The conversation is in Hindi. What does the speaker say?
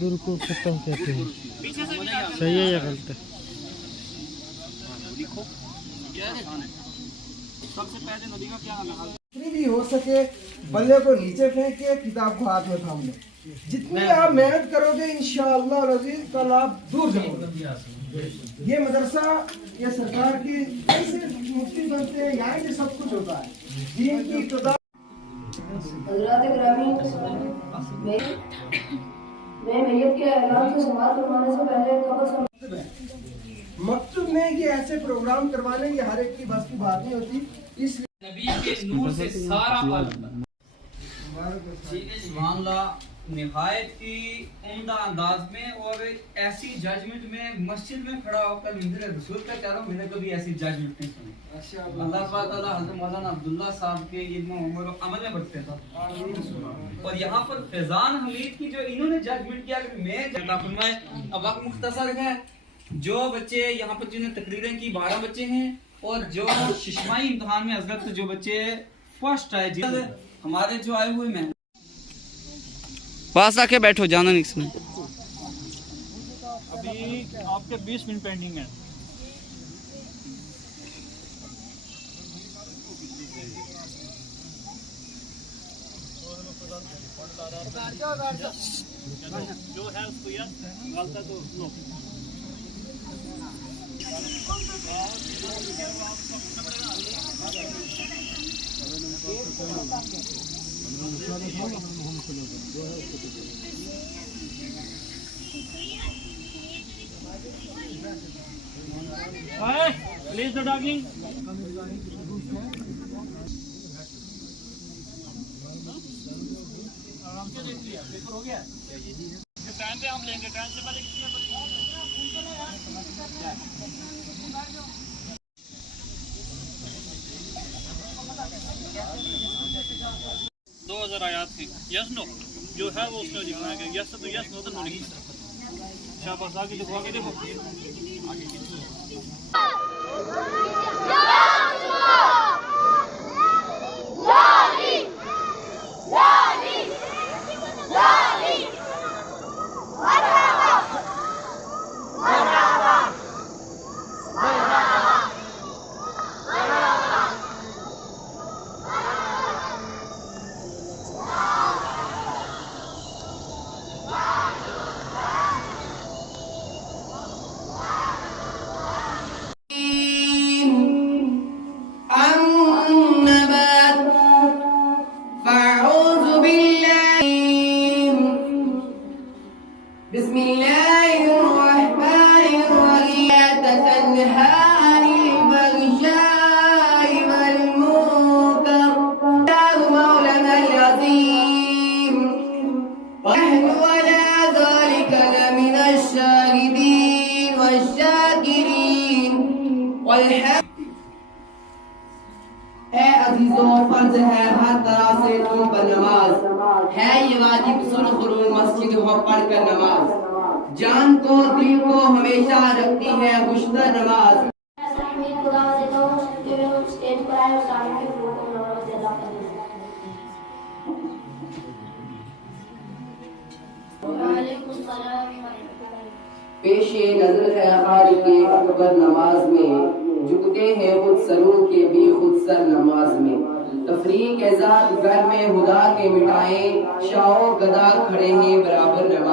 दूर को खत्म कहते हैं, सही है या गलत है? सबसे पहले नदी का क्या हाल है? जितनी भी हो सके बल्ले को नीचे फेंक के किताब को हाथ में थाम ले। जितनी आप मेहनत करोगे इंशाअल्लाह अज़ीज़ कल आप दूर जाओगे। ये मदरसा ये सरकार की ऐसे मुफ्ती बनते हैं, यहाँ से सब कुछ होता है। दीन की इब्तिदा मैं मैयत के ऐलान से समाप्त करवाने से पहले कब्र मकतूब में कि ऐसे प्रोग्राम करवाने ये हर एक की बस की बात नहीं होती। इसलिए नबी के नूर से सारा मामला निहायत की उम्दा अंदाज में और ऐसी जजमेंट में मस्जिद में खड़ा होकर मंदिर रसूल का कह रहा हूँ, मैंने कभी ऐसी जजमेंट नहीं सुनी। अल्लाह ताला हज़रत मौलाना अब्दुल्ला साहब के इल्म उम्र और अमल में बढ़ते था। और यहाँ पर फैजान हमीद की जो इन्होंने जजमेंट किया कि मैं जगह फरमाए। अब वक्त मुख्तसर है, जो बच्चे यहाँ पर जिन्हें तकरीरें की 12 बच्चे हैं और जो शिशमाई इम्तिहान में हजरत जो बच्चे फर्स्ट आए जिन हमारे जो आए हुए मैं पास आके बैठो, जाना नहीं इसमें। अभी आपके 20 मिनट पेंडिंग है। जो है उसको यार गलत तो लो। Please the डॉगिंग। आराम से देख लिया, पेपर हो गया। टाइम पे हम लेंगे, टाइम से पहले किसी ने 2000 आयात थी। यस नो जो है वो उसमें लिखना है। यस तो यस, नो तो नो लिखना। शाबाश, आगे देखो, आगे देखो। फर्ज है हर तरह से तुम पर नमाज है, ये वाजिब सुन खुरून मस्जिद हो पढ़ कर नमाज। जान तो दिल को हमेशा रखती है खुशतर नमाज। पेशे नजर है खारी के अकबर नमाज में, झुकते हैं खुद सरों के भी खुद सर नमाज में। तफरीक एजाद घर में खुदा के मिटाए, शाओ गदा खड़े हैं बराबर नमाज।